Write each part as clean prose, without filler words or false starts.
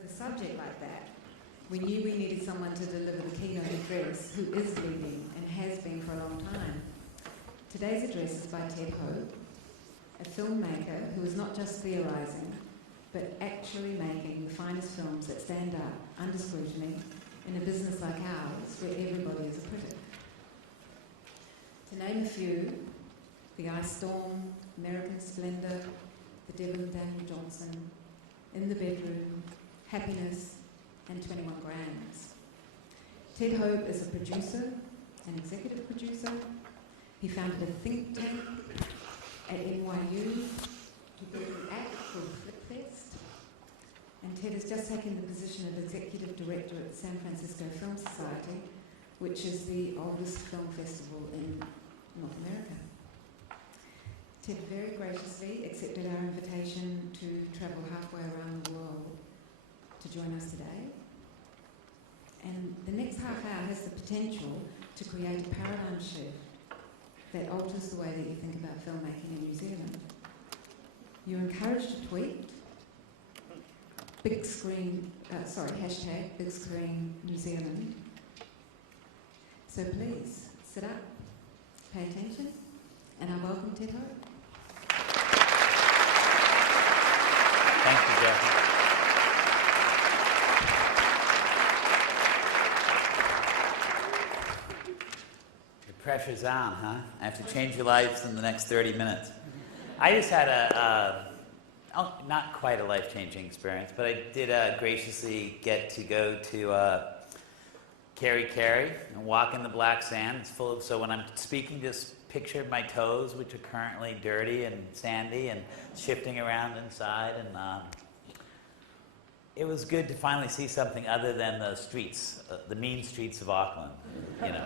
with a subject like that, we knew we needed someone to deliver the keynote address who is leading and has been for a long time. Today's address is by Ted Hope, a filmmaker who is not just theorising, but actually making the finest films that stand up under scrutiny in a business like ours, where everybody is a critic. To name a few, The Ice Storm, American Splendor, The Devil and Daniel Johnson, In the Bedroom, Happiness, and 21 Grams. Ted Hope is a producer, an executive producer. He founded a think tank at NYU to build an act called FlipFest. And Ted has just taken the position of executive director at the San Francisco Film Society, which is the oldest film festival in North America. Ted very graciously accepted our invitation to travel halfway around the world to join us today. And the next half hour has the potential to create a paradigm shift that alters the way that you think about filmmaking in New Zealand. You're encouraged to tweet, hashtag Big Screen New Zealand. So please, sit up, pay attention, and I welcome Ted Hope. Thank you, Jackie. The pressure's on, huh? I have to change your lives in the next 30 minutes. I just had not quite a life-changing experience, but I did graciously get to go to Kerry and walk in the black sand. It's full of, so when I'm speaking, just picture my toes, which are currently dirty and sandy and shifting around inside. And it was good to finally see something other than the streets, the mean streets of Auckland, you know.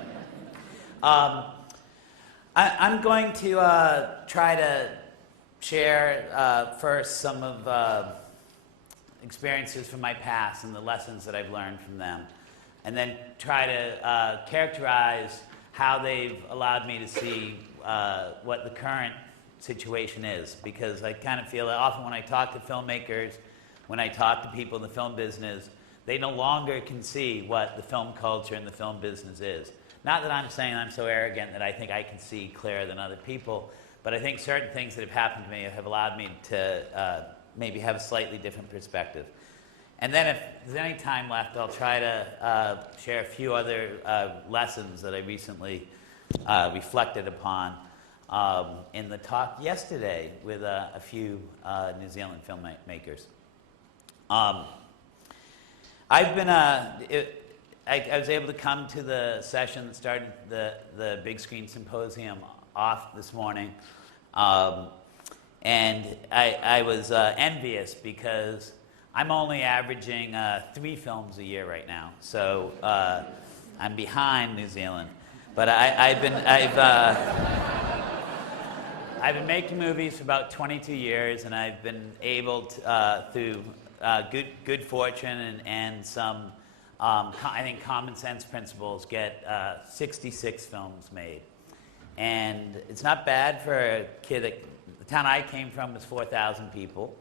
I'm going to try to share first some of experiences from my past and the lessons that I've learned from them, and then try to characterize how they've allowed me to see what the current situation is. Because I kind of feel that often when I talk to filmmakers, when I talk to people in the film business, they no longer can see what the film culture and the film business is. Not that I'm saying I'm so arrogant that I think I can see clearer than other people, but I think certain things that have happened to me have allowed me to maybe have a slightly different perspective. And then if there's any time left, I'll try to share a few other lessons that I recently reflected upon in the talk yesterday with a few New Zealand filmmakers. I've been I was able to come to the session that started the Big Screen Symposium off this morning, and I was envious because I'm only averaging 3 films a year right now, so I'm behind New Zealand. But I've been making movies for about 22 years, and I've been able to, through good fortune and some, I think, common sense principles, get 66 films made. And it's not bad for a kid. The town I came from was 4,000 people.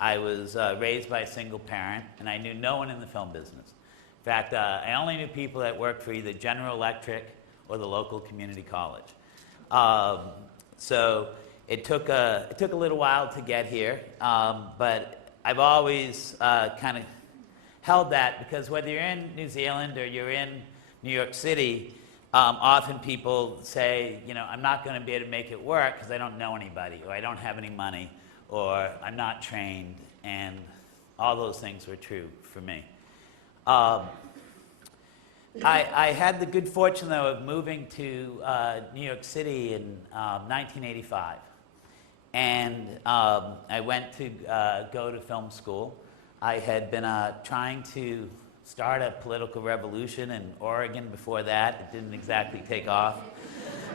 I was raised by a single parent, and I knew no one in the film business. In fact, I only knew people that worked for either General Electric or the local community college. So it took a little while to get here, but I've always kind of held that, because whether you're in New Zealand or you're in New York City, often people say, you know, I'm not going to be able to make it work because I don't know anybody, or I don't have any money, or I'm not trained, and all those things were true for me. I had the good fortune, though, of moving to New York City in 1985, and I went to go to film school. I had been trying to start a political revolution in Oregon before that. It didn't exactly take off.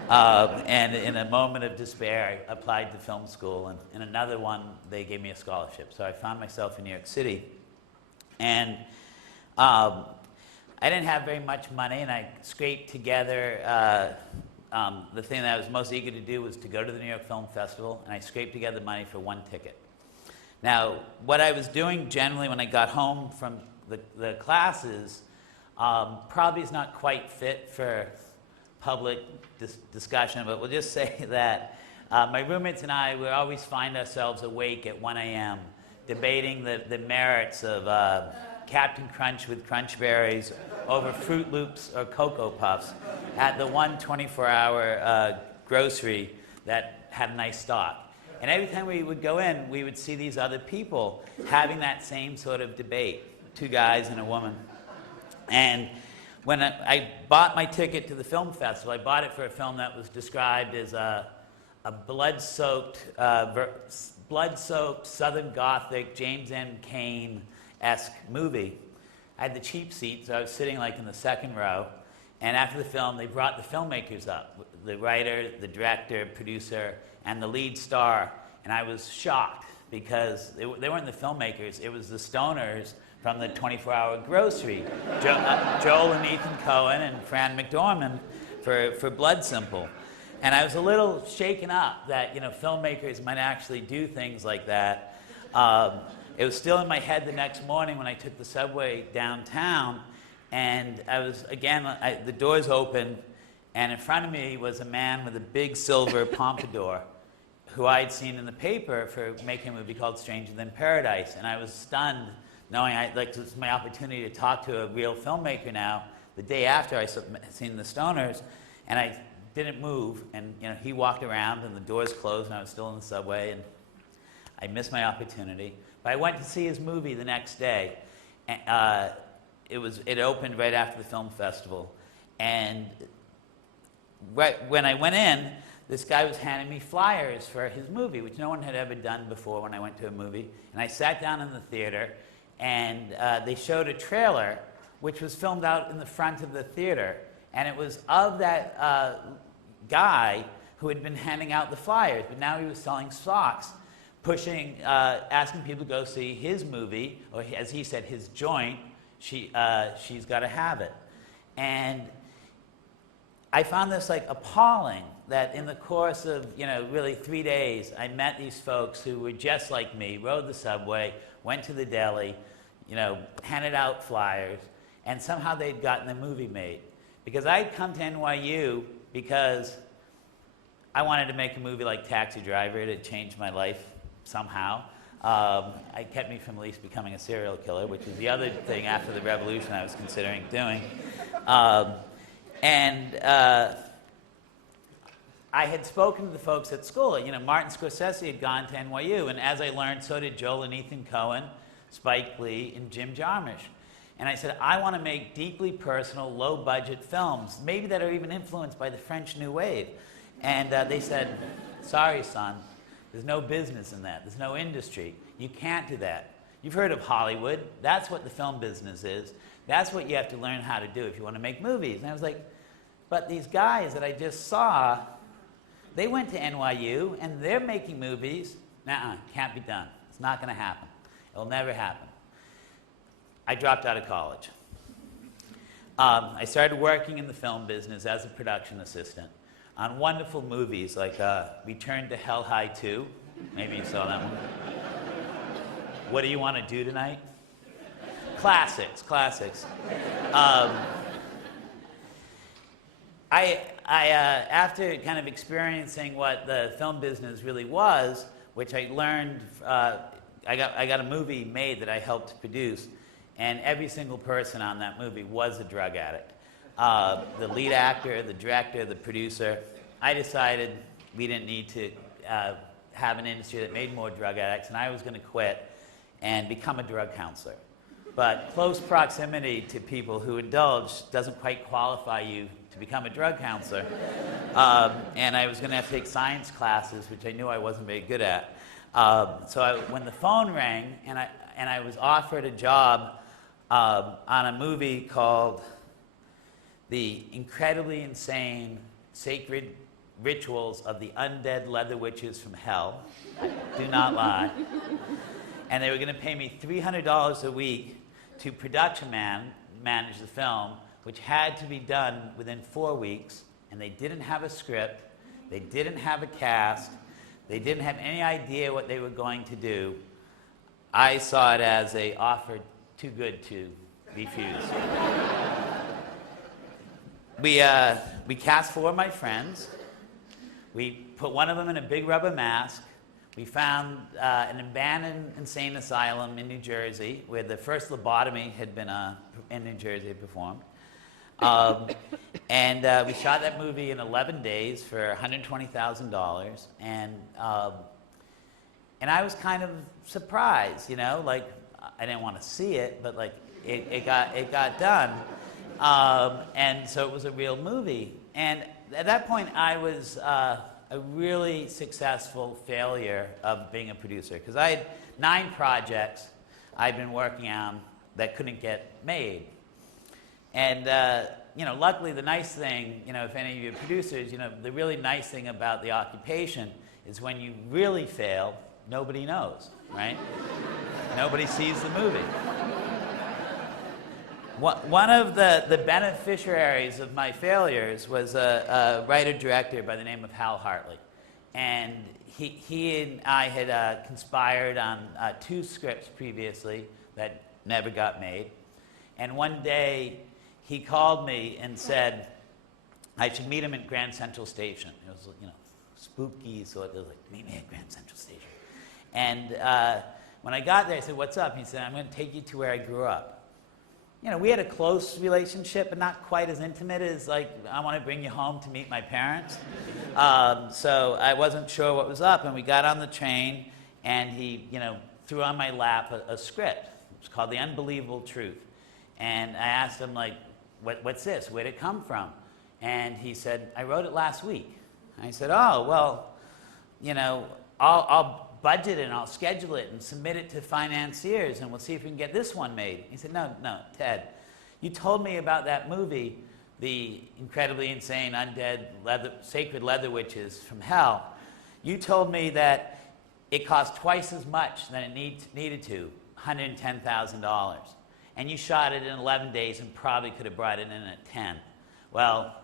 And in a moment of despair, I applied to film school, and in another one, they gave me a scholarship. So I found myself in New York City, and I didn't have very much money, and I scraped together, the thing that I was most eager to do was to go to the New York Film Festival, and I scraped together money for 1 ticket. Now, what I was doing generally when I got home from the classes probably is not quite fit for public discussion, but we'll just say that my roommates and I would always find ourselves awake at 1 a.m. debating the merits of Captain Crunch with Crunch Berries over Fruit Loops or Cocoa Puffs at the one 24-hour grocery that had a nice stock. And every time we would go in, we would see these other people having that same sort of debate, two guys and a woman. And when I bought my ticket to the film festival, I bought it for a film that was described as a blood-soaked Southern Gothic, James M. Cain-esque movie. I had the cheap seat, so I was sitting like in the second row. And after the film, they brought the filmmakers up, the writer, the director, producer, and the lead star. And I was shocked because they weren't the filmmakers, it was the stoners from the 24-hour grocery, Joel and Ethan Cohen and Fran McDormand for Blood Simple. And I was a little shaken up that filmmakers might actually do things like that. It was still in my head the next morning when I took the subway downtown, and I was, again, the doors opened, and in front of me was a man with a big silver pompadour who I had seen in the paper for making a movie called Stranger Than Paradise. And I was stunned knowing this was my opportunity to talk to a real filmmaker now, the day after I seen The Stoners, and I didn't move, and he walked around and the doors closed and I was still in the subway, and I missed my opportunity. But I went to see his movie the next day. It opened right after the film festival, and when I went in, this guy was handing me flyers for his movie, which no one had ever done before when I went to a movie. And I sat down in the theater, and they showed a trailer, which was filmed out in the front of the theater. And it was of that guy who had been handing out the flyers, but now he was selling socks, asking people to go see his movie, or as he said, his joint, She's Gotta Have It. And I found this appalling that in the course of really 3 days, I met these folks who were just like me, rode the subway, went to the deli, handed out flyers, and somehow they'd gotten the movie made. Because I'd come to NYU because I wanted to make a movie like Taxi Driver. It had changed my life somehow. It kept me from at least becoming a serial killer, which is the other thing after the revolution I was considering doing. I had spoken to the folks at school. Martin Scorsese had gone to NYU, and as I learned, so did Joel and Ethan Cohen, Spike Lee, and Jim Jarmusch. And I said, I want to make deeply personal, low-budget films, maybe that are even influenced by the French New Wave. And they said, sorry, son, there's no business in that. There's no industry. You can't do that. You've heard of Hollywood. That's what the film business is. That's what you have to learn how to do if you want to make movies. And I was like, but these guys that I just saw, they went to NYU, and they're making movies. Nuh-uh, can't be done. It's not going to happen. It'll never happen. I dropped out of college. I started working in the film business as a production assistant on wonderful movies like Return to Hell High 2. Maybe you saw that one. What Do You Want to Do Tonight? Classics. After kind of experiencing what the film business really was, which I learned, I got a movie made that I helped produce, and every single person on that movie was a drug addict. The lead actor, the director, the producer. I decided we didn't need to have an industry that made more drug addicts, and I was going to quit and become a drug counselor. But close proximity to people who indulge doesn't quite qualify you to become a drug counselor. And I was going to have to take science classes, which I knew I wasn't very good at. When the phone rang and I was offered a job on a movie called The Incredibly Insane Sacred Rituals of the Undead Leather Witches from Hell. I do not lie. And they were going to pay me $300 a week to production manage the film, which had to be done within 4 weeks, and they didn't have a script, they didn't have a cast, they didn't have any idea what they were going to do. I saw it as a offer too good to refuse. We cast 4 of my friends. We put one of them in a big rubber mask. We found an abandoned insane asylum in New Jersey where the first lobotomy had been in New Jersey performed. And we shot that movie in 11 days for $120,000. And I was kind of surprised, you know, like I didn't want to see it, but like it got done. And so it was a real movie. And at that point, I was a really successful failure of being a producer because I had 9 projects I'd been working on that couldn't get made. And you know, luckily, the nice thing, you know, if any of you are producers, you know, the really nice thing about the occupation is when you really fail, nobody knows, right? Nobody sees the movie. One of the beneficiaries of my failures was a writer-director by the name of Hal Hartley. And he and I had conspired on 2 scripts previously that never got made. And one day, he called me and said I should meet him at Grand Central Station. It was, you know, spooky, so it was like, meet me at Grand Central Station. And when I got there, I said, what's up? He said, I'm going to take you to where I grew up. You know, we had a close relationship, but not quite as intimate as, like, I want to bring you home to meet my parents. So I wasn't sure what was up, and we got on the train, and he, you know, threw on my lap a script. It was called The Unbelievable Truth. And I asked him, like, what's this? Where'd it come from? And he said, I wrote it last week. And I said, oh, well, you know, I'll budget it and I'll schedule it and submit it to financiers and we'll see if we can get this one made. He said, no, Ted, you told me about that movie, the incredibly insane, undead, sacred leather witches from hell. You told me that it cost twice as much than it needed to, $110,000. And you shot it in 11 days and probably could have brought it in at 10. Well,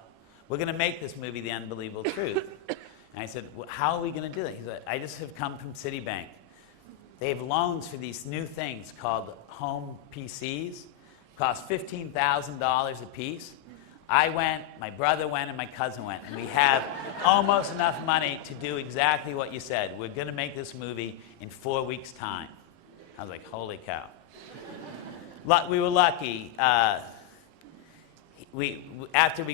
we're going to make this movie The Unbelievable Truth. And I said, well, how are we going to do that? He said, I just have come from Citibank. They have loans for these new things called home PCs. Cost $15,000 a piece. I went, my brother went, and my cousin went. And we have almost enough money to do exactly what you said. We're going to make this movie in 4 weeks' time. I was like, holy cow. We were lucky. After we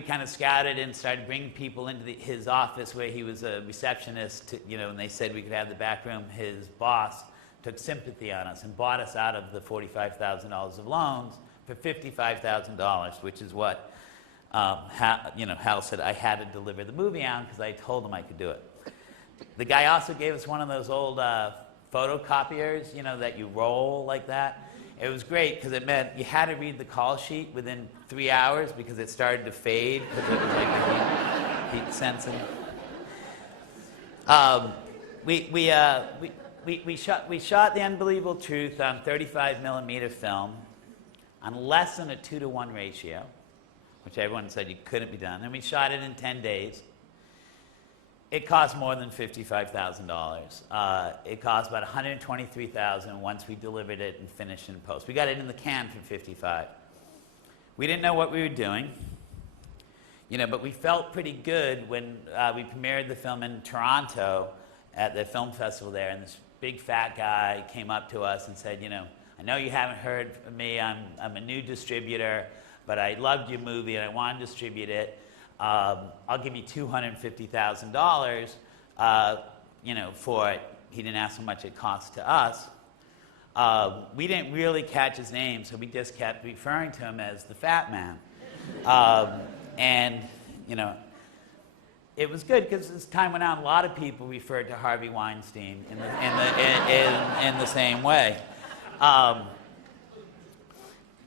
kind of scouted and started bringing people into his office where he was a receptionist, you know, and they said we could have the back room, his boss took sympathy on us and bought us out of the $45,000 of loans for $55,000, which is what Hal said I had to deliver the movie on because I told him I could do it. The guy also gave us one of those old photocopiers, you know, that you roll like that. It was great because it meant you had to read the call sheet within 3 hours because it started to fade because it was like a heat sensing. We shot The Unbelievable Truth on 35mm film on less than a 2-to-1 ratio, which everyone said you couldn't be done, and we shot it in 10 days. It cost more than $55,000. It cost about $123,000 once we delivered it and finished in post. We got it in the can for $55,000. We didn't know what we were doing, you know, but we felt pretty good when we premiered the film in Toronto at the film festival there, and this big fat guy came up to us and said, you know, I know you haven't heard from me. I'm a new distributor, but I loved your movie and I want to distribute it. I'll give you $250,000, you know, for it. He didn't ask how much it cost to us. We didn't really catch his name, so we just kept referring to him as the fat man. And, you know, it was good because as time went on, a lot of people referred to Harvey Weinstein in the same way.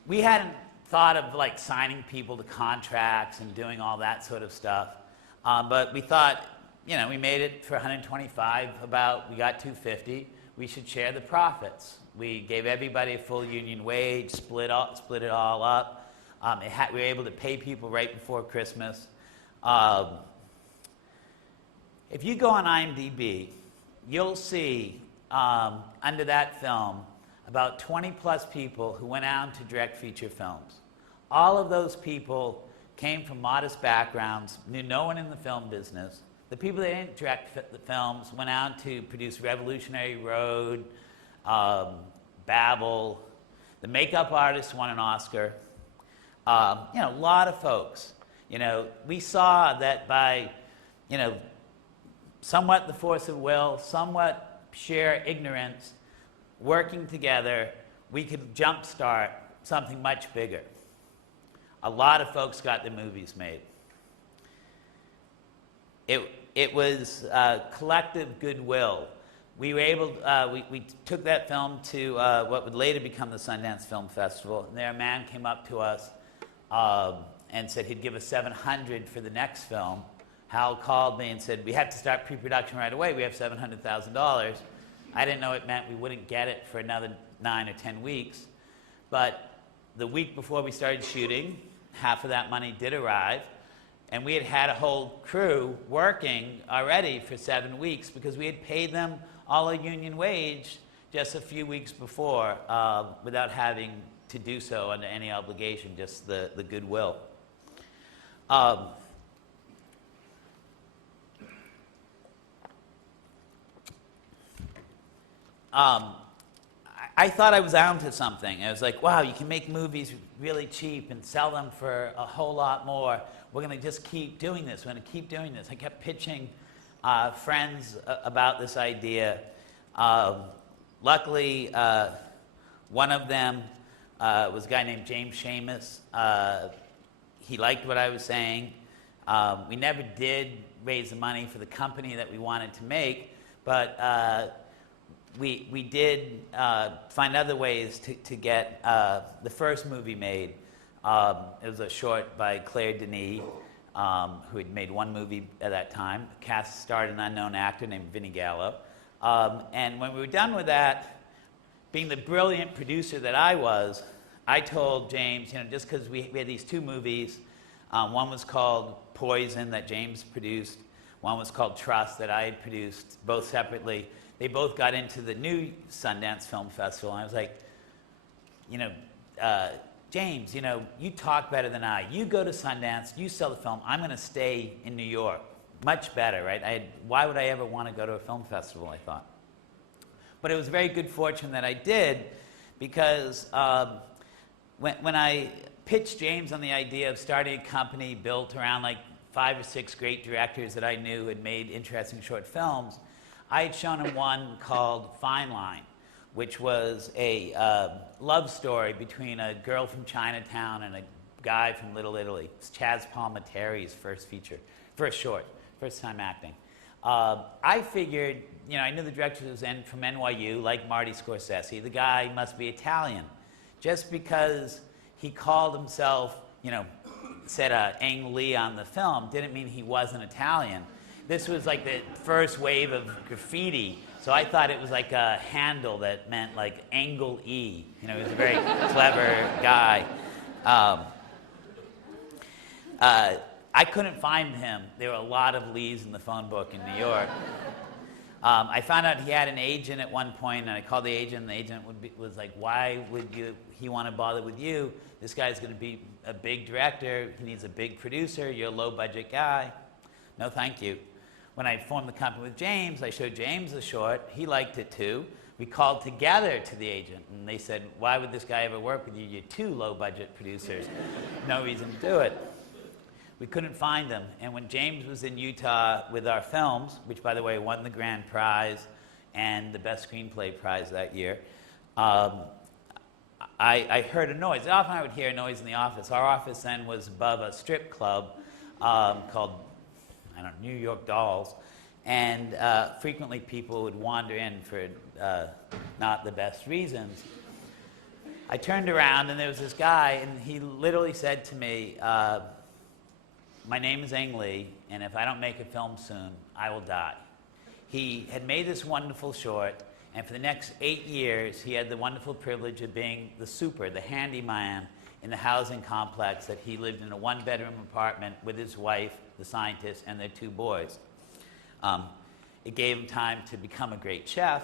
We hadn't thought of like signing people to contracts and doing all that sort of stuff. But we thought, you know, we made it for 125, we got 250. We should share the profits. We gave everybody a full union wage, split it all up. We were able to pay people right before Christmas. If you go on IMDb, you'll see under that film about 20 plus people who went out to direct feature films. All of those people came from modest backgrounds, knew no one in the film business. The people that didn't direct the films went out to produce Revolutionary Road, Babel. The makeup artist won an Oscar. A lot of folks. We saw that by, somewhat the force of will, somewhat sheer ignorance, working together, we could jumpstart something much bigger. A lot of folks got their movies made. It was collective goodwill. We were able, we took that film to what would later become the Sundance Film Festival, and there a man came up to us and said he'd give us $700 for the next film. Hal called me and said, we have to start pre-production right away. We have $700,000. I didn't know it meant we wouldn't get it for another 9 or 10 weeks. But the week before we started shooting, half of that money did arrive. And we had had a whole crew working already for 7 weeks because we had paid them all a union wage just a few weeks before without having to do so under any obligation, just the goodwill. I thought I was onto something. I was like, wow, you can make movies really cheap and sell them for a whole lot more. We're going to just keep doing this. We're going to keep doing this. I kept pitching friends about this idea. Luckily, one of them was a guy named James Seamus. He liked what I was saying. We never did raise the money for the company that we wanted to make, but we did find other ways to get the first movie made. It was a short by Claire Denis, who had made one movie at that time. The cast starred an unknown actor named Vinnie Gallo. And when we were done with that, being the brilliant producer that I was, I told James, just because we had these 2 movies, one was called Poison that James produced, one was called Trust that I had produced, both separately. They both got into the new Sundance Film Festival, and I was like, James, you talk better than I. You go to Sundance, you sell the film, I'm going to stay in New York. Much better, right? Why would I ever want to go to a film festival, I thought. But it was very good fortune that I did, because when I pitched James on the idea of starting a company built around like 5 or 6 great directors that I knew had made interesting short films, I had shown him one called Fine Line, which was a love story between a girl from Chinatown and a guy from Little Italy. It's Chaz Palminteri's first short, first time acting. I figured, I knew the director was from NYU, like Marty Scorsese. The guy must be Italian. Just because he called himself, said Ang Lee on the film, didn't mean he wasn't Italian. This was like the first wave of graffiti, so I thought it was like a handle that meant like Angle E. He was a very clever guy. I couldn't find him. There were a lot of Lees in the phone book in New York. I found out he had an agent at one point, and I called the agent, and the agent was like, why would he want to bother with you? This guy's going to be a big director. He needs a big producer. You're a low-budget guy. No, thank you. When I formed the company with James, I showed James the short. He liked it too. We called together to the agent, and they said, why would this guy ever work with you? You're 2 low-budget producers. No reason to do it. We couldn't find him. And when James was in Utah with our films, which, by the way, won the grand prize and the best screenplay prize that year, I heard a noise. Often I would hear a noise in the office. Our office then was above a strip club called, New York Dolls. And frequently people would wander in for not the best reasons. I turned around, and there was this guy, and he literally said to me, my name is Ang Lee, and if I don't make a film soon, I will die. He had made this wonderful short, and for the next 8 years, he had the wonderful privilege of being the handyman in the housing complex that he lived in a 1-bedroom apartment with his wife, the scientist, and their 2 boys. It gave him time to become a great chef,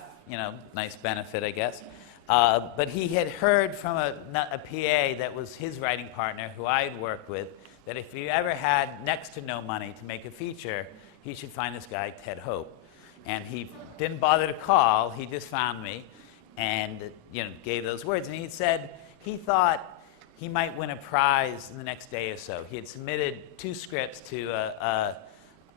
nice benefit, I guess. But he had heard from a PA that was his writing partner, who I had worked with, that if he ever had next to no money to make a feature, he should find this guy, Ted Hope. And he didn't bother to call. He just found me and gave those words. And he said he thought he might win a prize in the next day or so. He had submitted 2 scripts to a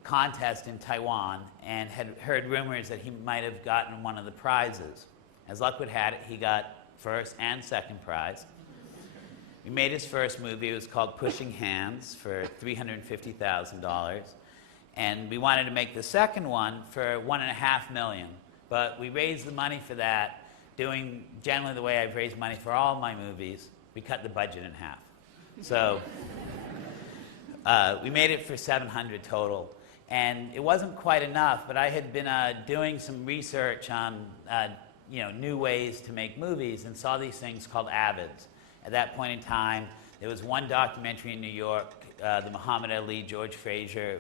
contest in Taiwan and had heard rumors that he might have gotten one of the prizes. As luck would have it, he got first and second prize. He made his first movie. It was called Pushing Hands for $350,000. And we wanted to make the second one for $1.5 million. But we raised the money for that, doing generally the way I've raised money for all my movies. We cut the budget in half. So we made it for $700 total. And it wasn't quite enough, but I had been doing some research on new ways to make movies and saw these things called avids. At that point in time, there was one documentary in New York, the Muhammad Ali, George Fraser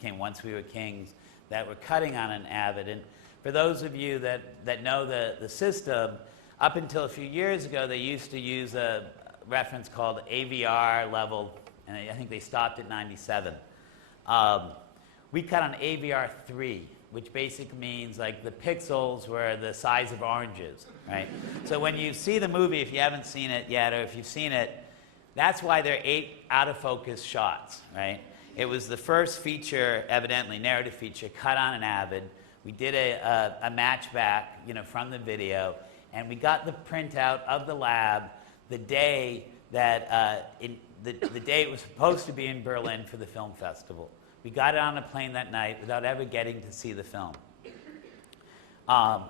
came Once We Were Kings, that were cutting on an avid. And for those of you that know the system, up until a few years ago, they used to use a reference called AVR level, and I think they stopped at 97. We cut on AVR 3, which basically means like the pixels were the size of oranges, right? So when you see the movie, if you haven't seen it yet, or if you've seen it, that's why there are 8 out-of-focus shots, right? It was the first feature, evidently, narrative feature, cut on an avid. We did a match back, from the video, and we got the printout of the lab the day that the day it was supposed to be in Berlin for the film festival. We got it on a plane that night without ever getting to see the film. I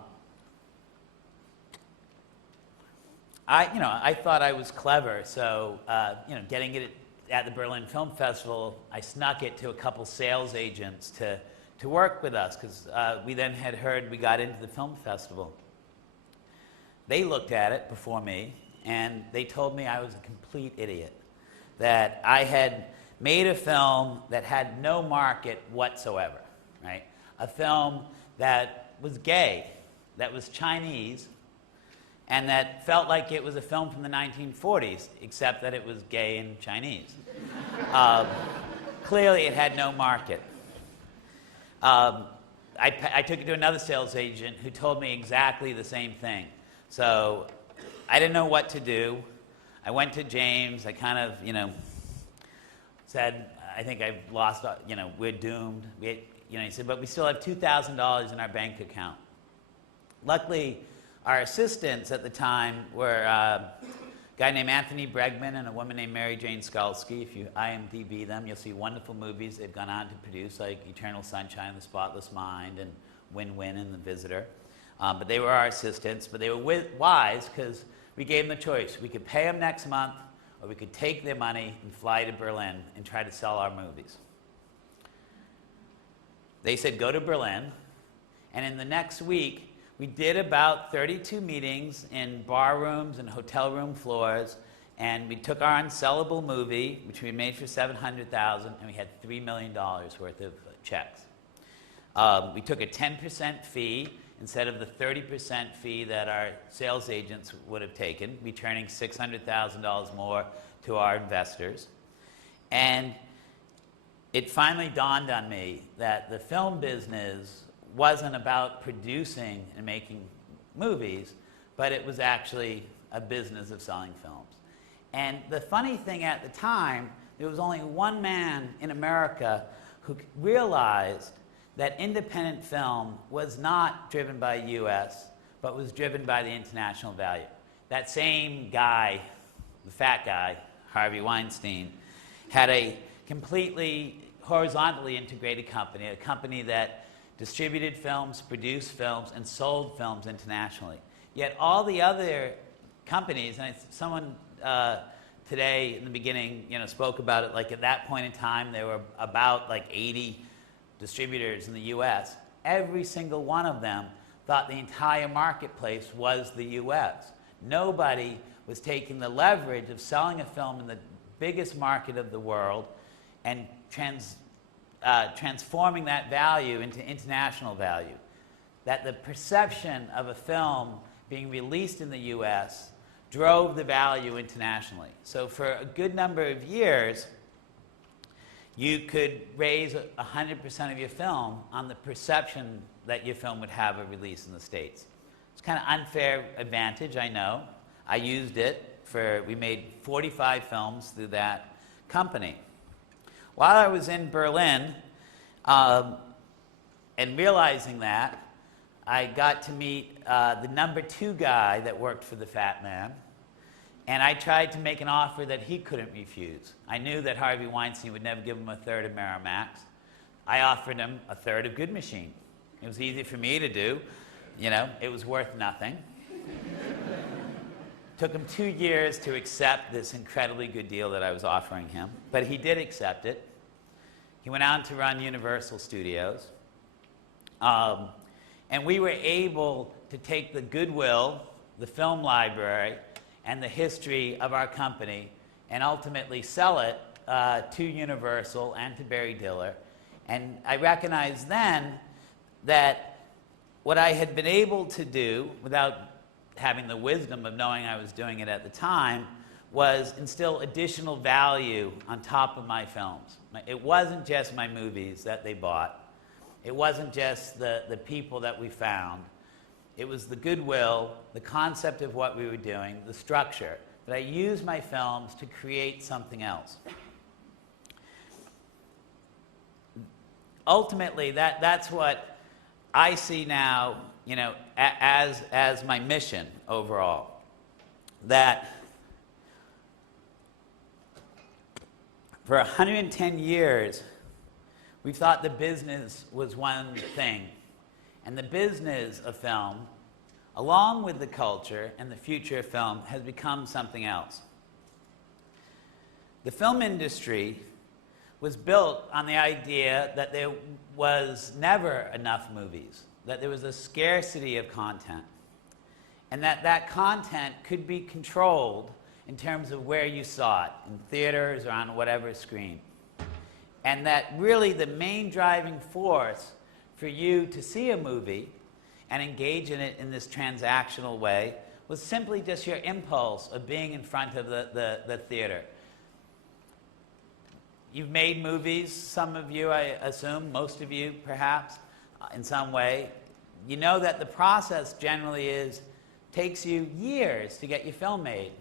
thought I was clever, so getting it at the Berlin Film Festival, I snuck it to a couple sales agents to work with us, because we then had heard we got into the film festival. They looked at it before me, and they told me I was a complete idiot, that I had made a film that had no market whatsoever, right? A film that was gay, that was Chinese, and that felt like it was a film from the 1940s, except that it was gay and Chinese. Clearly, it had no market. I took it to another sales agent who told me exactly the same thing. So I didn't know what to do. I went to James. I kind of, said, I think I've lost, we're doomed. He said, but we still have $2,000 in our bank account. Luckily, our assistants at the time were a guy named Anthony Bregman and a woman named Mary Jane Skalski. If you IMDb them, you'll see wonderful movies they've gone on to produce, like Eternal Sunshine of the Spotless Mind and Win-Win and The Visitor. But they were our assistants, but they were wise because we gave them the choice. We could pay them next month, or we could take their money and fly to Berlin and try to sell our movies. They said, go to Berlin, and in the next week, we did about 32 meetings in bar rooms and hotel room floors, and we took our unsellable movie, which we made for $700,000, and we had $3 million worth of checks. We took a 10% fee instead of the 30% fee that our sales agents would have taken, returning $600,000 more to our investors. And it finally dawned on me that the film business wasn't about producing and making movies, but it was actually a business of selling films. And the funny thing at the time, there was only one man in America who realized that independent film was not driven by US, but was driven by the international value. That same guy, the fat guy, Harvey Weinstein, had a completely horizontally integrated company, a company that distributed films, produced films, and sold films internationally. Yet all the other companies, and someone today in the beginning spoke about it, like at that point in time there were about like 80 distributors in the US. Every single one of them thought the entire marketplace was the US. Nobody was taking the leverage of selling a film in the biggest market of the world and transforming that value into international value. That the perception of a film being released in the US drove the value internationally. So for a good number of years, you could raise 100% of your film on the perception that your film would have a release in the States. It's kind of unfair advantage, I know. I used it we made 45 films through that company. While I was in Berlin, and realizing that, I got to meet the #2 guy that worked for the Fat Man, and I tried to make an offer that he couldn't refuse. I knew that Harvey Weinstein would never give him a third of Miramax. I offered him a third of Good Machine. It was easy for me to do. You know, it was worth nothing. Took him 2 years to accept this incredibly good deal that I was offering him, but he did accept it. He went on to run Universal Studios. And we were able to take the goodwill, the film library, and the history of our company and ultimately sell it to Universal and to Barry Diller. And I recognized then that what I had been able to do, without having the wisdom of knowing I was doing it at the time, was instill additional value on top of my films. It wasn't just my movies that they bought. It wasn't just the people that we found. It was the goodwill, the concept of what we were doing, the structure. But I used my films to create something else. Ultimately, that's what I see now, you know, as my mission overall. That for 110 years, we've thought the business was one thing. And the business of film, along with the culture and the future of film, has become something else. The film industry was built on the idea that there was never enough movies, that there was a scarcity of content, and that content could be controlled in terms of where you saw it, in theaters or on whatever screen. And that really the main driving force for you to see a movie and engage in it in this transactional way was simply just your impulse of being in front of the theater. You've made movies, some of you, I assume, most of you perhaps, in some way. You know that the process generally takes you years to get your film made.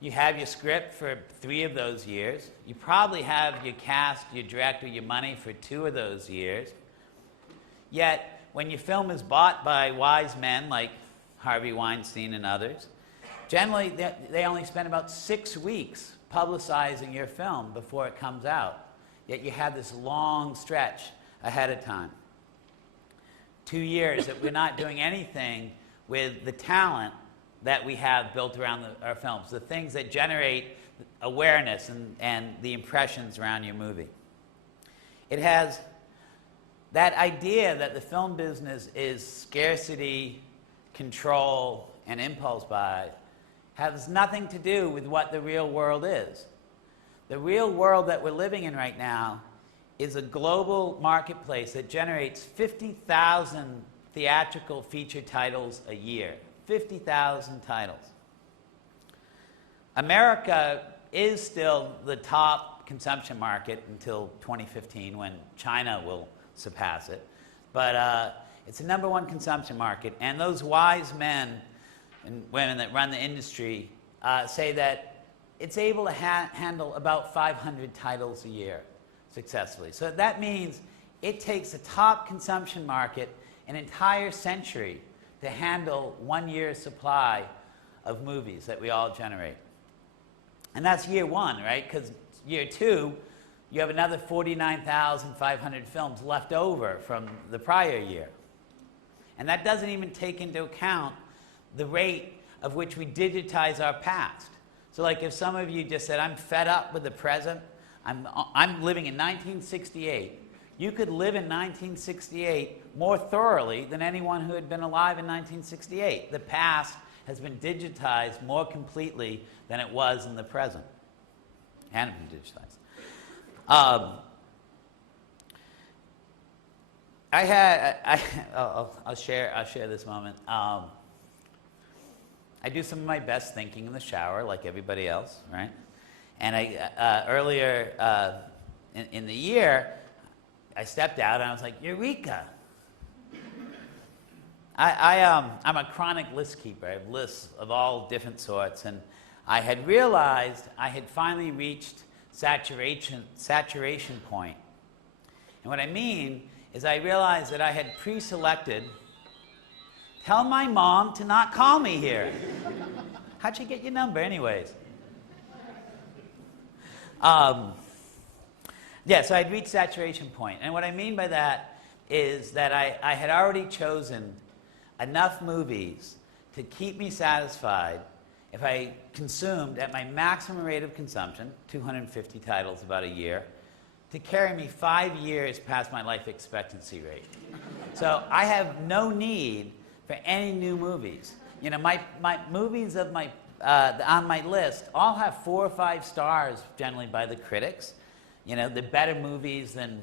You have your script for 3 of those years. You probably have your cast, your director, your money for 2 of those years. Yet, when your film is bought by wise men like Harvey Weinstein and others, generally they only spend about 6 weeks publicizing your film before it comes out. Yet you have this long stretch ahead of time. 2 years that we're not doing anything with the talent that we have built around our films, the things that generate awareness and the impressions around your movie. It has that idea that the film business is scarcity, control, and impulse buy has nothing to do with what the real world is. The real world that we're living in right now is a global marketplace that generates 50,000 theatrical feature titles a year. 50,000 titles. America is still the top consumption market until 2015, when China will surpass it. But it's the #1 consumption market, and those wise men and women that run the industry say that it's able to handle about 500 titles a year successfully. So that means it takes a top consumption market an entire century to handle 1 year's supply of movies that we all generate. And that's year 1, right? Because year 2, you have another 49,500 films left over from the prior year. And that doesn't even take into account the rate of which we digitize our past. So like if some of you just said, I'm fed up with the present, I'm living in 1968. You could live in 1968 more thoroughly than anyone who had been alive in 1968. The past has been digitized more completely than it was in the present. And been digitized. I'll share this moment. I do some of my best thinking in the shower, like everybody else, right? And earlier in the year, I stepped out and I was like, Eureka! I'm a chronic list keeper. I have lists of all different sorts, and I had realized I had finally reached saturation point. And what I mean is I realized that I had pre-selected, tell my mom to not call me here. How'd she get your number anyways? Yeah, so I'd reached saturation point. And what I mean by that is that I had already chosen enough movies to keep me satisfied if I consumed at my maximum rate of consumption, 250 titles about a year, to carry me 5 years past my life expectancy rate. So I have no need for any new movies. You know, my movies of my on my list all have 4 or 5 stars generally by the critics. You know, they're better movies than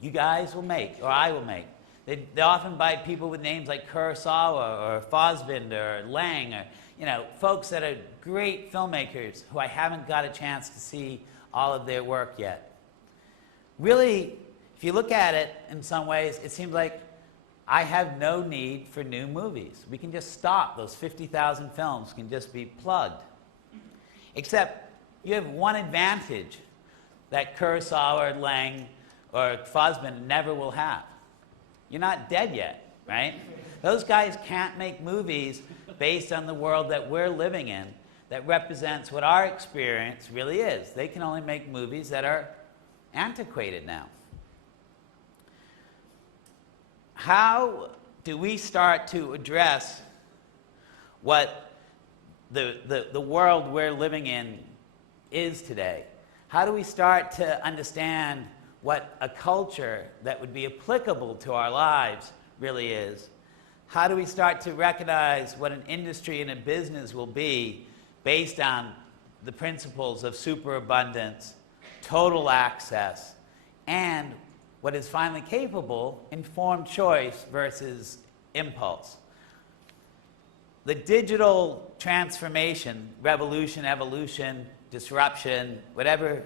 you guys will make or I will make. They're often by people with names like Kurosawa or Fassbinder or Lang, or, you know, folks that are great filmmakers who I haven't got a chance to see all of their work yet. Really, if you look at it in some ways, it seems like I have no need for new movies. We can just stop. Those 50,000 films can just be plugged. Except you have one advantage that Kurosawa or Lang or Fassbinder never will have. You're not dead yet, right? Those guys can't make movies based on the world that we're living in that represents what our experience really is. They can only make movies that are antiquated now. How do we start to address what the world we're living in is today? How do we start to understand what a culture that would be applicable to our lives really is? How do we start to recognize what an industry and a business will be based on the principles of superabundance, total access, and what is finally capable, informed choice versus impulse? The digital transformation, revolution, evolution, disruption, whatever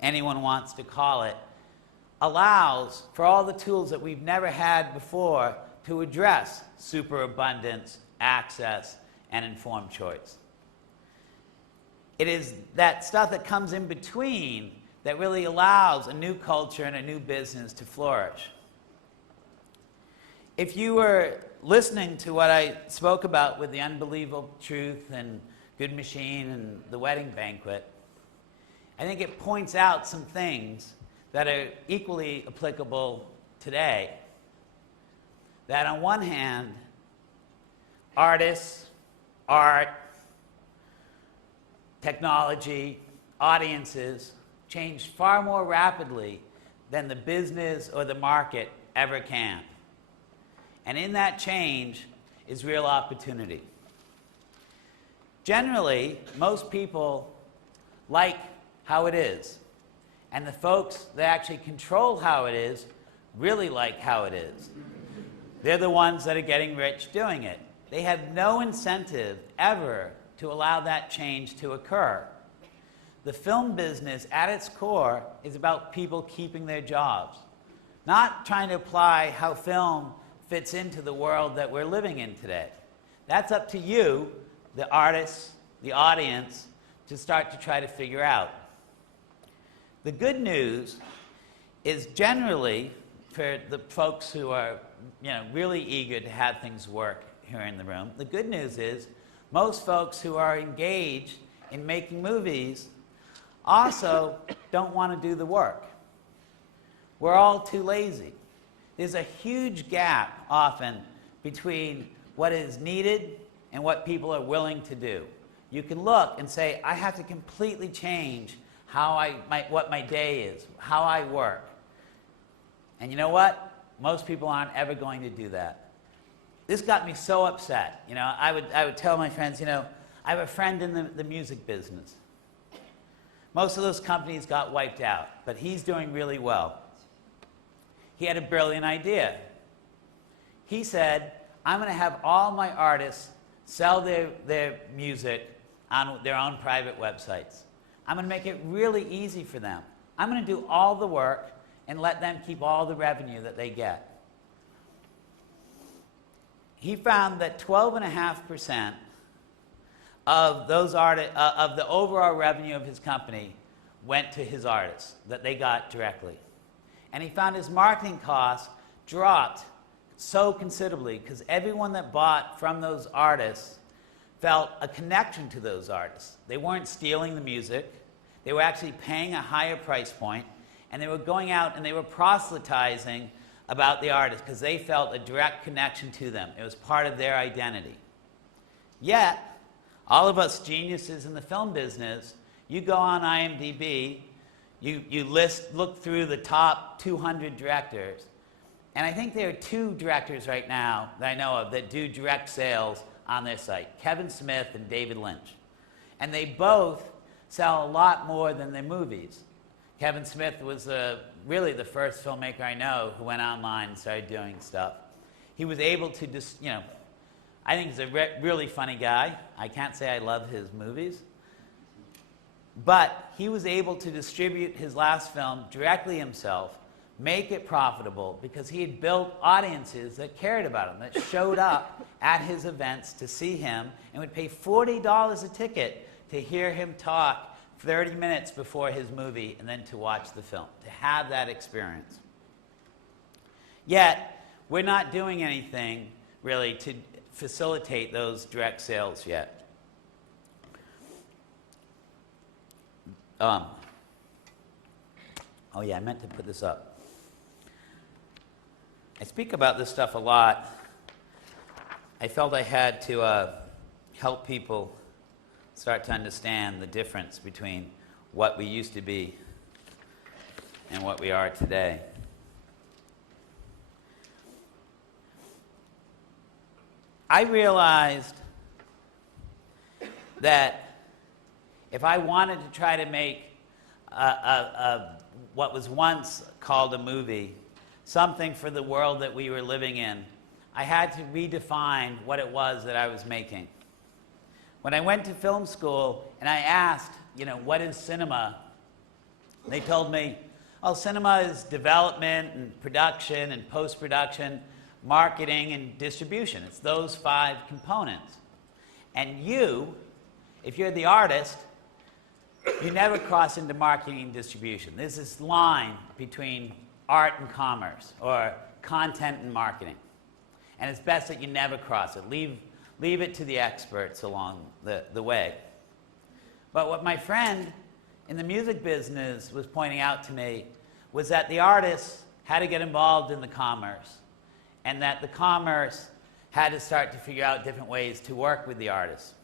anyone wants to call it, allows for all the tools that we've never had before to address superabundance, access, and informed choice. It is that stuff that comes in between that really allows a new culture and a new business to flourish. If you were listening to what I spoke about with The Unbelievable Truth and Good Machine and The Wedding Banquet, I think it points out some things that are equally applicable today. That on one hand, artists, art, technology, audiences change far more rapidly than the business or the market ever can. And in that change is real opportunity. Generally, most people like how it is. And the folks that actually control how it is really like how it is. They're the ones that are getting rich doing it. They have no incentive ever to allow that change to occur. The film business, at its core, is about people keeping their jobs, not trying to apply how film fits into the world that we're living in today. That's up to you, the artists, the audience, to start to try to figure out. The good news is generally, for the folks who are really eager to have things work here in the room, the good news is most folks who are engaged in making movies also don't want to do the work. We're all too lazy. There's a huge gap often between what is needed and what people are willing to do. You can look and say, I have to completely change what my day is, how I work. And you know what? Most people aren't ever going to do that. This got me so upset. I would tell my friends, I have a friend in the music business. Most of those companies got wiped out, but he's doing really well. He had a brilliant idea. He said, I'm going to have all my artists sell their music on their own private websites. I'm going to make it really easy for them. I'm going to do all the work and let them keep all the revenue that they get. He found that 12.5% of of the overall revenue of his company went to his artists that they got directly. And he found his marketing costs dropped so considerably because everyone that bought from those artists felt a connection to those artists. They weren't stealing the music. They were actually paying a higher price point, and they were going out and they were proselytizing about the artist because they felt a direct connection to them. It was part of their identity. Yet, all of us geniuses in the film business, you go on IMDb, you look through the top 200 directors, and I think there are 2 directors right now that I know of that do direct sales on their site, Kevin Smith and David Lynch. And they both sell a lot more than their movies. Kevin Smith was really the first filmmaker I know who went online and started doing stuff. He was able to just, I think he's a really funny guy. I can't say I love his movies. But he was able to distribute his last film directly himself, make it profitable, because he had built audiences that cared about him, that showed up at his events to see him and would pay $40 a ticket to hear him talk 30 minutes before his movie and then to watch the film, to have that experience. Yet, we're not doing anything really to facilitate those direct sales yet. Oh yeah, I meant to put this up. I speak about this stuff a lot. I felt I had to help people start to understand the difference between what we used to be and what we are today. I realized that if I wanted to try to make what was once called a movie, something for the world that we were living in, I had to redefine what it was that I was making. When I went to film school and I asked, what is cinema? They told me, cinema is development and production and post-production, marketing and distribution. It's those 5 components. And you, if you're the artist, you never cross into marketing and distribution. There's this line between art and commerce, or content and marketing. And it's best that you never cross it. Leave it to the experts along the way. But what my friend in the music business was pointing out to me was that the artists had to get involved in the commerce, and that the commerce had to start to figure out different ways to work with the artists.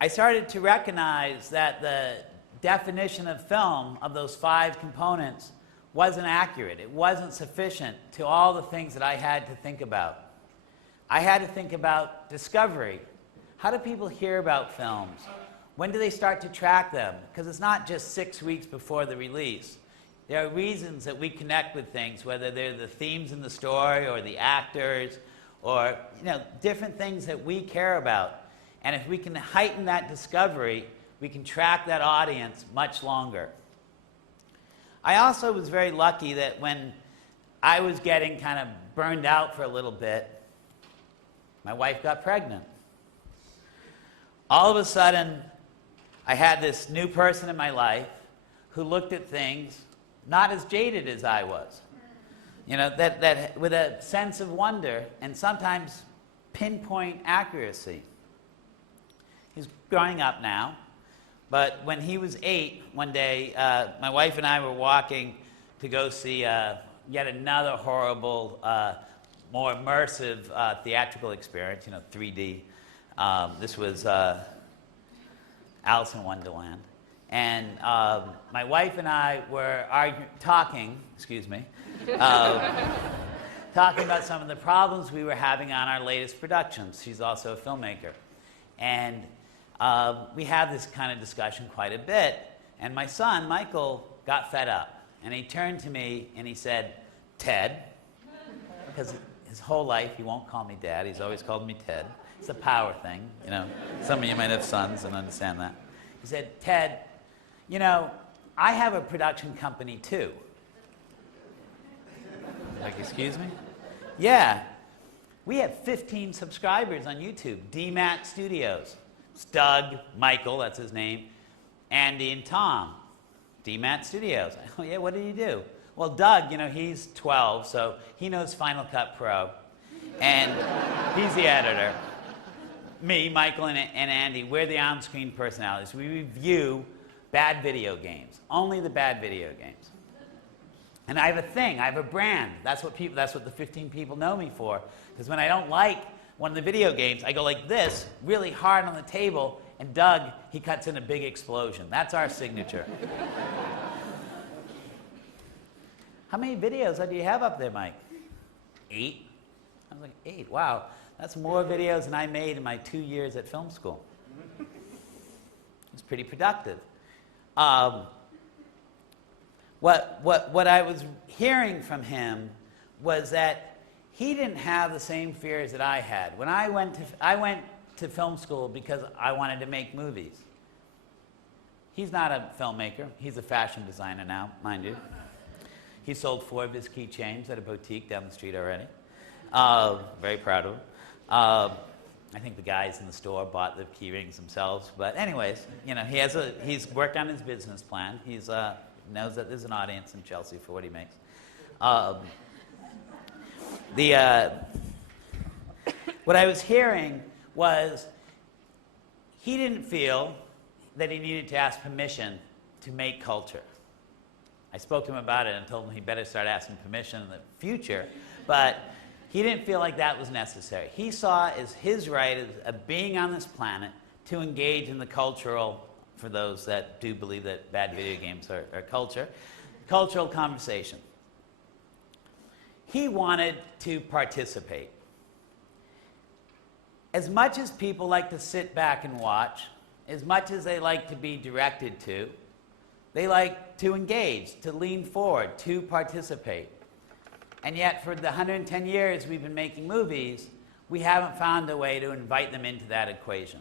I started to recognize that the definition of film, of those 5 components, wasn't accurate. It wasn't sufficient to all the things that I had to think about. I had to think about discovery. How do people hear about films? When do they start to track them? Because it's not just 6 weeks before the release. There are reasons that we connect with things, whether they're the themes in the story or the actors or different things that we care about. And if we can heighten that discovery, we can track that audience much longer. I also was very lucky that when I was getting kind of burned out for a little bit, my wife got pregnant. All of a sudden, I had this new person in my life who looked at things not as jaded as I was. That with a sense of wonder and sometimes pinpoint accuracy. He's growing up now, but when he was 8, one day, my wife and I were walking to go see yet another horrible, more immersive theatrical experience, 3D. This was Alice in Wonderland. And my wife and I were talking about some of the problems we were having on our latest productions. She's also a filmmaker. And we had this kind of discussion quite a bit. And my son, Michael, got fed up. And he turned to me and he said, "Ted," because his whole life. He won't call me Dad. He's always called me Ted. It's a power thing, you know. Some of you might have sons and understand that. He said, Ted, you know, I have a production company too. Like, excuse me? Yeah. We have 15 subscribers on YouTube. DMAT Studios. It's Doug, Michael, that's his name, Andy and Tom. DMAT Studios. Oh yeah, what did he do? Well, Doug, you know, he's 12, so he knows Final Cut Pro. And he's the editor. Me, Michael, and Andy, we're the on-screen personalities. We review bad video games. Only the bad video games. And I have a thing, I have a brand. That's what the 15 people know me for. Because when I don't like one of the video games, I go like this, really hard on the table, and Doug, he cuts in a big explosion. That's our signature. How many videos do you have up there, Mike? 8? I was like, 8, wow. That's more videos than I made in my 2 years at film school. It's pretty productive. What I was hearing from him was that he didn't have the same fears that I had. When I went to film school because I wanted to make movies. He's not a filmmaker. He's a fashion designer now, mind you. He sold 4 of his keychains at a boutique down the street already. Very proud of him. I think the guys in the store bought the key rings themselves. But anyways, you know, he's worked on his business plan. He's knows that there's an audience in Chelsea for what he makes. What I was hearing was he didn't feel that he needed to ask permission to make culture. I spoke to him about it and told him he better start asking permission in the future, but he didn't feel like that was necessary. He saw as his right as being on this planet to engage in the cultural, for those that do believe that bad video games are cultural conversation. He wanted to participate. As much as people like to sit back and watch, as much as they like to be directed to, they like to engage, to lean forward, to participate. And yet, for the 110 years we've been making movies, we haven't found a way to invite them into that equation.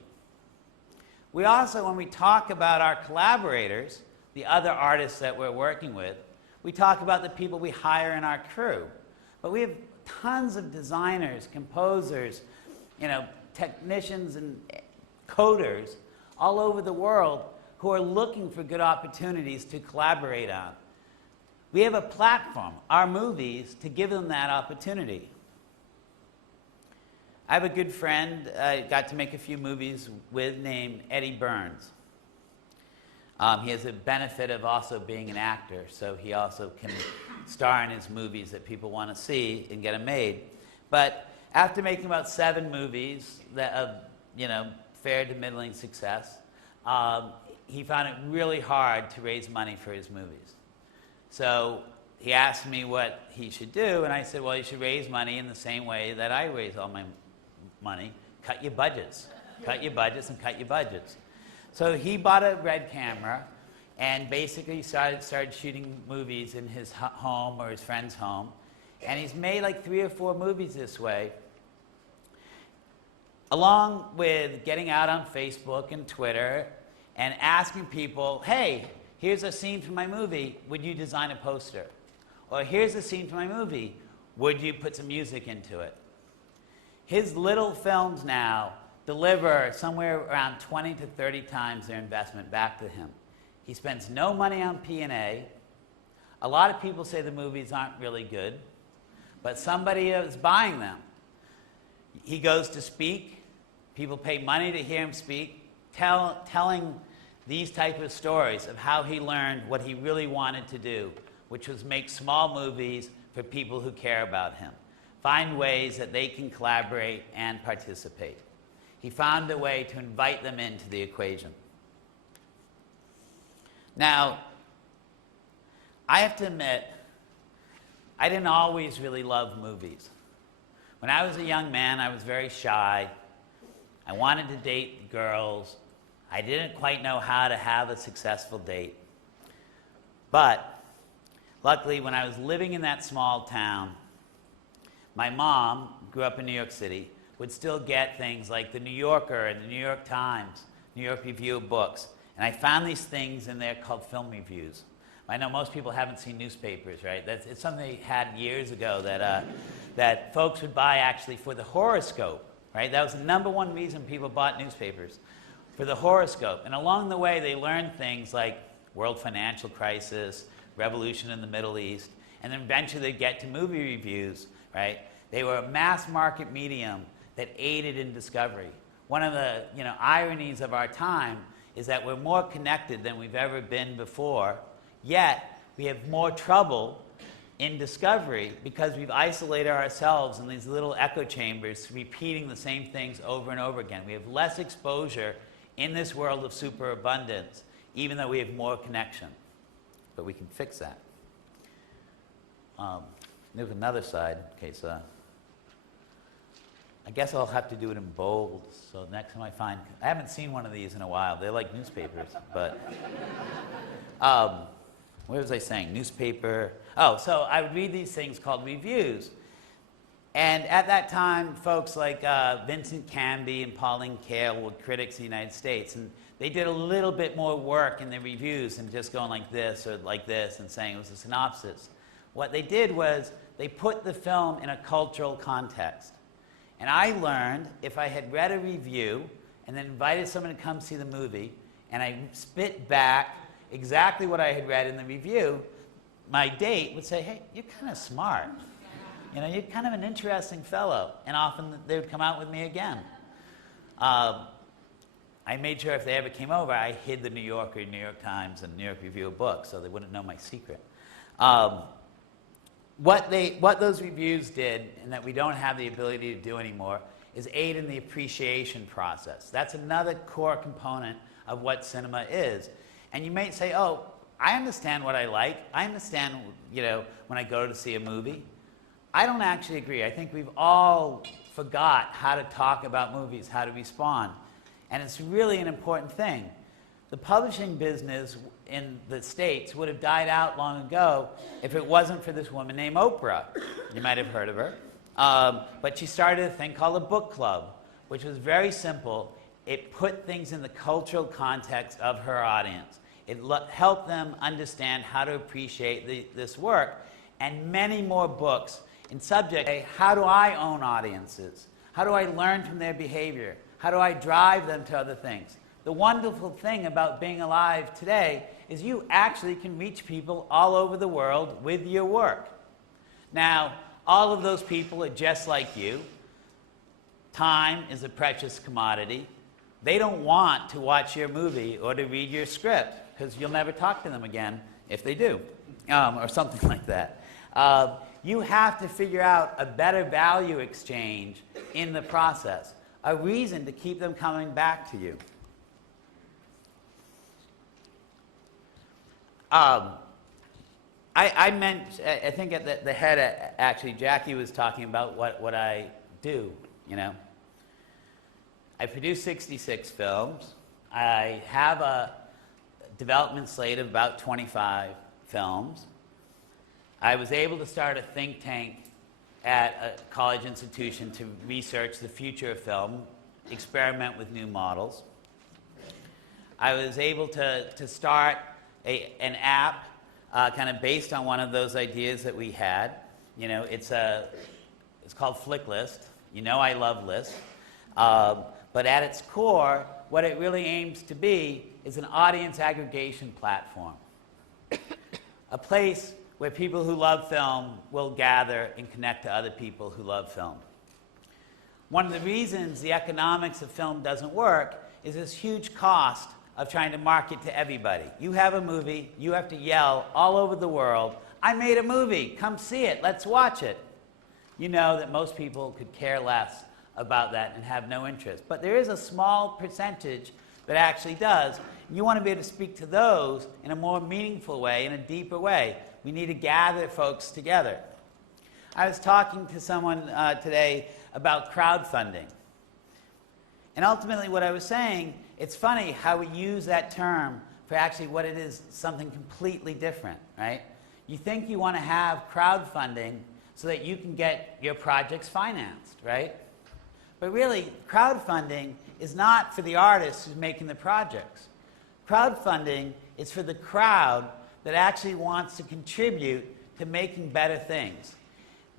We also, when we talk about our collaborators, the other artists that we're working with, we talk about the people we hire in our crew. But we have tons of designers, composers, you know, technicians and coders all over the world who are looking for good opportunities to collaborate on. We have a platform, our movies, to give them that opportunity. I have a good friend I got to make a few movies with named Eddie Burns. He has a benefit of also being an actor, so he also can star in his movies that people want to see and get them made. But after making about 7 movies that of, you know, fair to middling success, he found it really hard to raise money for his movies. So he asked me what he should do, and I said, well, you should raise money in the same way that I raise all my money. Cut your budgets. Cut your budgets and cut your budgets. So he bought a red camera and basically started shooting movies in his home or his friend's home. And he's made like 3 or 4 movies this way, along with getting out on Facebook and Twitter and asking people, hey, here's a scene from my movie, would you design a poster? Or here's a scene from my movie, would you put some music into it? His little films now deliver somewhere around 20 to 30 times their investment back to him. He spends no money on P&A. A lot of people say the movies aren't really good, but somebody is buying them. He goes to speak. People pay money to hear him speak, telling these type of stories of how he learned what he really wanted to do, which was make small movies for people who care about him. Find ways that they can collaborate and participate. He found a way to invite them into the equation. Now, I have to admit, I didn't always really love movies. When I was a young man, I was very shy. I wanted to date girls. I didn't quite know how to have a successful date. But luckily, when I was living in that small town, my mom grew up in New York City, would still get things like the New Yorker and the New York Times, New York Review of Books. And I found these things in there called film reviews. I know most people haven't seen newspapers, right? It's something they had years ago that folks would buy actually for the horoscope, right? That was the #1 reason people bought newspapers, for the horoscope. And along the way, they learned things like world financial crisis, revolution in the Middle East, and then eventually they'd get to movie reviews, right? They were a mass market medium that aided in discovery. One of the ironies of our time is that we're more connected than we've ever been before, yet we have more trouble in discovery because we've isolated ourselves in these little echo chambers, repeating the same things over and over again. We have less exposure in this world of superabundance, even though we have more connection. But we can fix that. There's another side. Okay, so I guess I'll have to do it in bold. So next time I haven't seen one of these in a while. They're like newspapers, but what was I saying? Newspaper. Oh, so I would read these things called reviews. And at that time, folks like Vincent Canby and Pauline Kael were critics in the United States. And they did a little bit more work in their reviews than just going like this or like this and saying it was a synopsis. What they did was they put the film in a cultural context. And I learned if I had read a review and then invited someone to come see the movie, and I spit back exactly what I had read in the review, my date would say, hey, you're kind of smart. You're kind of an interesting fellow. And often they would come out with me again. I made sure if they ever came over, I hid the New Yorker, New York Times, and New York Review of Books so they wouldn't know my secret. What those reviews did, and that we don't have the ability to do anymore, is aid in the appreciation process. That's another core component of what cinema is. And you might say, oh, I understand what I like. I understand, when I go to see a movie. I don't actually agree. I think we've all forgot how to talk about movies, how to respond. And it's really an important thing. The publishing business in the States would have died out long ago if it wasn't for this woman named Oprah. You might have heard of her. But she started a thing called a book club, which was very simple. It put things in the cultural context of her audience. It helped them understand how to appreciate this work. And many more books in subject, how do I own audiences? How do I learn from their behavior? How do I drive them to other things? The wonderful thing about being alive today is you actually can reach people all over the world with your work. Now, all of those people are just like you. Time is a precious commodity. They don't want to watch your movie or to read your script because you'll never talk to them again if they do, or something like that. You have to figure out a better value exchange in the process, a reason to keep them coming back to you. I think at the head, actually, Jackie was talking about what I do, I produce 66 films. I have a development slate of about 25 films. I was able to start a think tank at a college institution to research the future of film, experiment with new models. I was able to start an app kind of based on one of those ideas that we had. It's called Flicklist. I love lists. But at its core, what it really aims to be is an audience aggregation platform. A place where people who love film will gather and connect to other people who love film. One of the reasons the economics of film doesn't work is this huge cost of trying to market to everybody. You have a movie, you have to yell all over the world, I made a movie, come see it, let's watch it. You know that most people could care less about that and have no interest. But there is a small percentage that actually does. You want to be able to speak to those in a more meaningful way, in a deeper way. We need to gather folks together. I was talking to someone today about crowdfunding. And ultimately what I was saying, it's funny how we use that term for actually what it is, something completely different, right? You think you want to have crowdfunding so that you can get your projects financed, right? But really, crowdfunding is not for the artist who's making the projects. Crowdfunding is for the crowd that actually wants to contribute to making better things.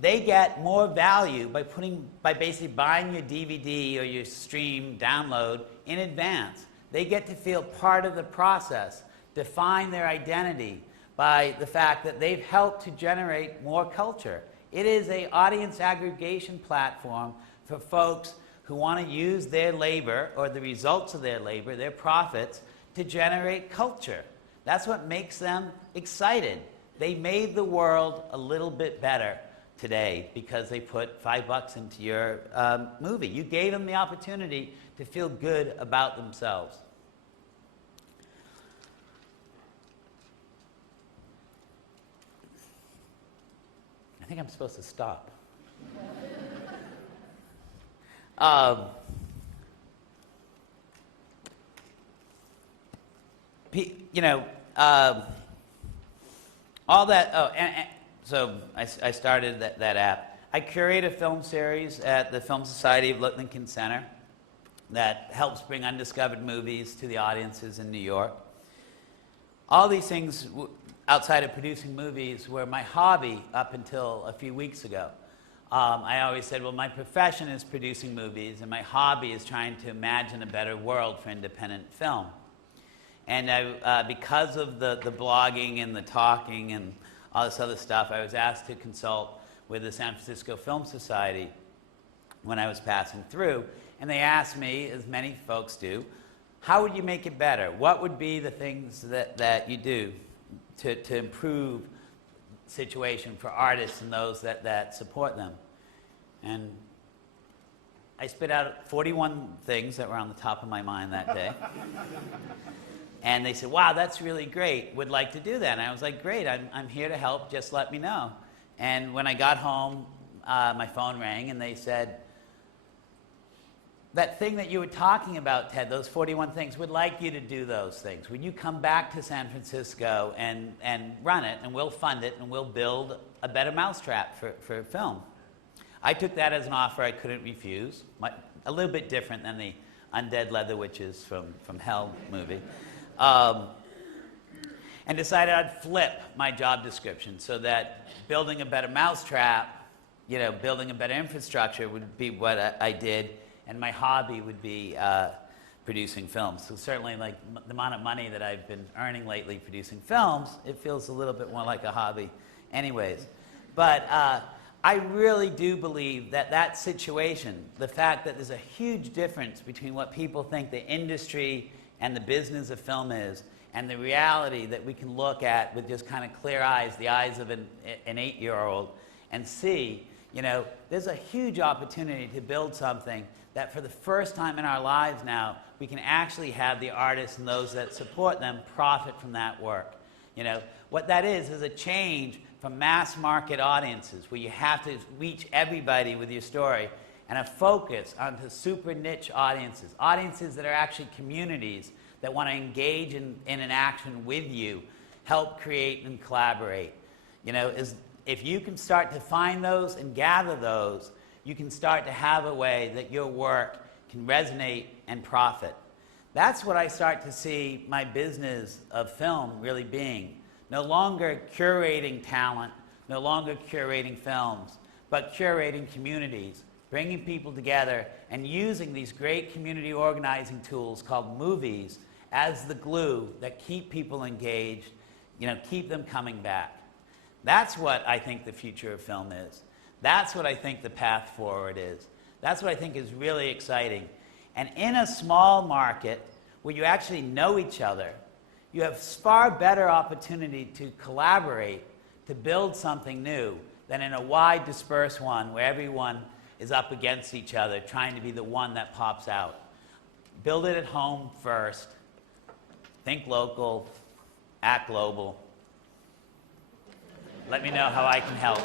They get more value by basically buying your DVD or your stream download in advance. They get to feel part of the process, define their identity by the fact that they've helped to generate more culture. It is an audience aggregation platform for folks who want to use their labor or the results of their labor, their profits, to generate culture. That's what makes them excited. They made the world a little bit better today because they put $5 into your movie. You gave them the opportunity to feel good about themselves. I think I'm supposed to stop. All that, so I started that app. I curate a film series at the Film Society of Lincoln Center that helps bring undiscovered movies to the audiences in New York. All these things outside of producing movies were my hobby up until a few weeks ago. I always said, well, my profession is producing movies, and my hobby is trying to imagine a better world for independent film. And because of the blogging and the talking and all this other stuff, I was asked to consult with the San Francisco Film Society when I was passing through. And they asked me, as many folks do, how would you make it better? What would be the things that you do to improve the situation for artists and those that support them? And I spit out 41 things that were on the top of my mind that day. And they said, wow, that's really great. Would like to do that. And I was like, great, I'm here to help. Just let me know. And when I got home, my phone rang, and they said, that thing that you were talking about, Ted, those 41 things, would like you to do those things. Would you come back to San Francisco and run it, and we'll fund it, and we'll build a better mousetrap for film? I took that as an offer I couldn't refuse. A little bit different than the Undead Leather Witches from Hell movie. And decided I'd flip my job description so that building a better mousetrap, building a better infrastructure would be what I did, and my hobby would be producing films. So certainly, like the amount of money that I've been earning lately producing films, it feels a little bit more like a hobby anyways. But I really do believe that situation, the fact that there's a huge difference between what people think the industry and the business of film is, and the reality that we can look at with just kind of clear eyes, the eyes of an 8-year-old, and see, there's a huge opportunity to build something that for the first time in our lives now, we can actually have the artists and those that support them profit from that work. What that is a change from mass market audiences where you have to reach everybody with your story, and a focus onto super niche audiences that are actually communities that want to engage in an action with you, help create and collaborate. If you can start to find those and gather those, you can start to have a way that your work can resonate and profit. That's what I start to see my business of film really being. No longer curating talent, no longer curating films, but curating communities, bringing people together and using these great community organizing tools called movies as the glue that keep people engaged, keep them coming back. That's what I think the future of film is. That's what I think the path forward is. That's what I think is really exciting. And in a small market where you actually know each other, you have far better opportunity to collaborate, to build something new, than in a wide dispersed one where everyone is up against each other, trying to be the one that pops out. Build it at home first. Think local, act global. Let me know how I can help.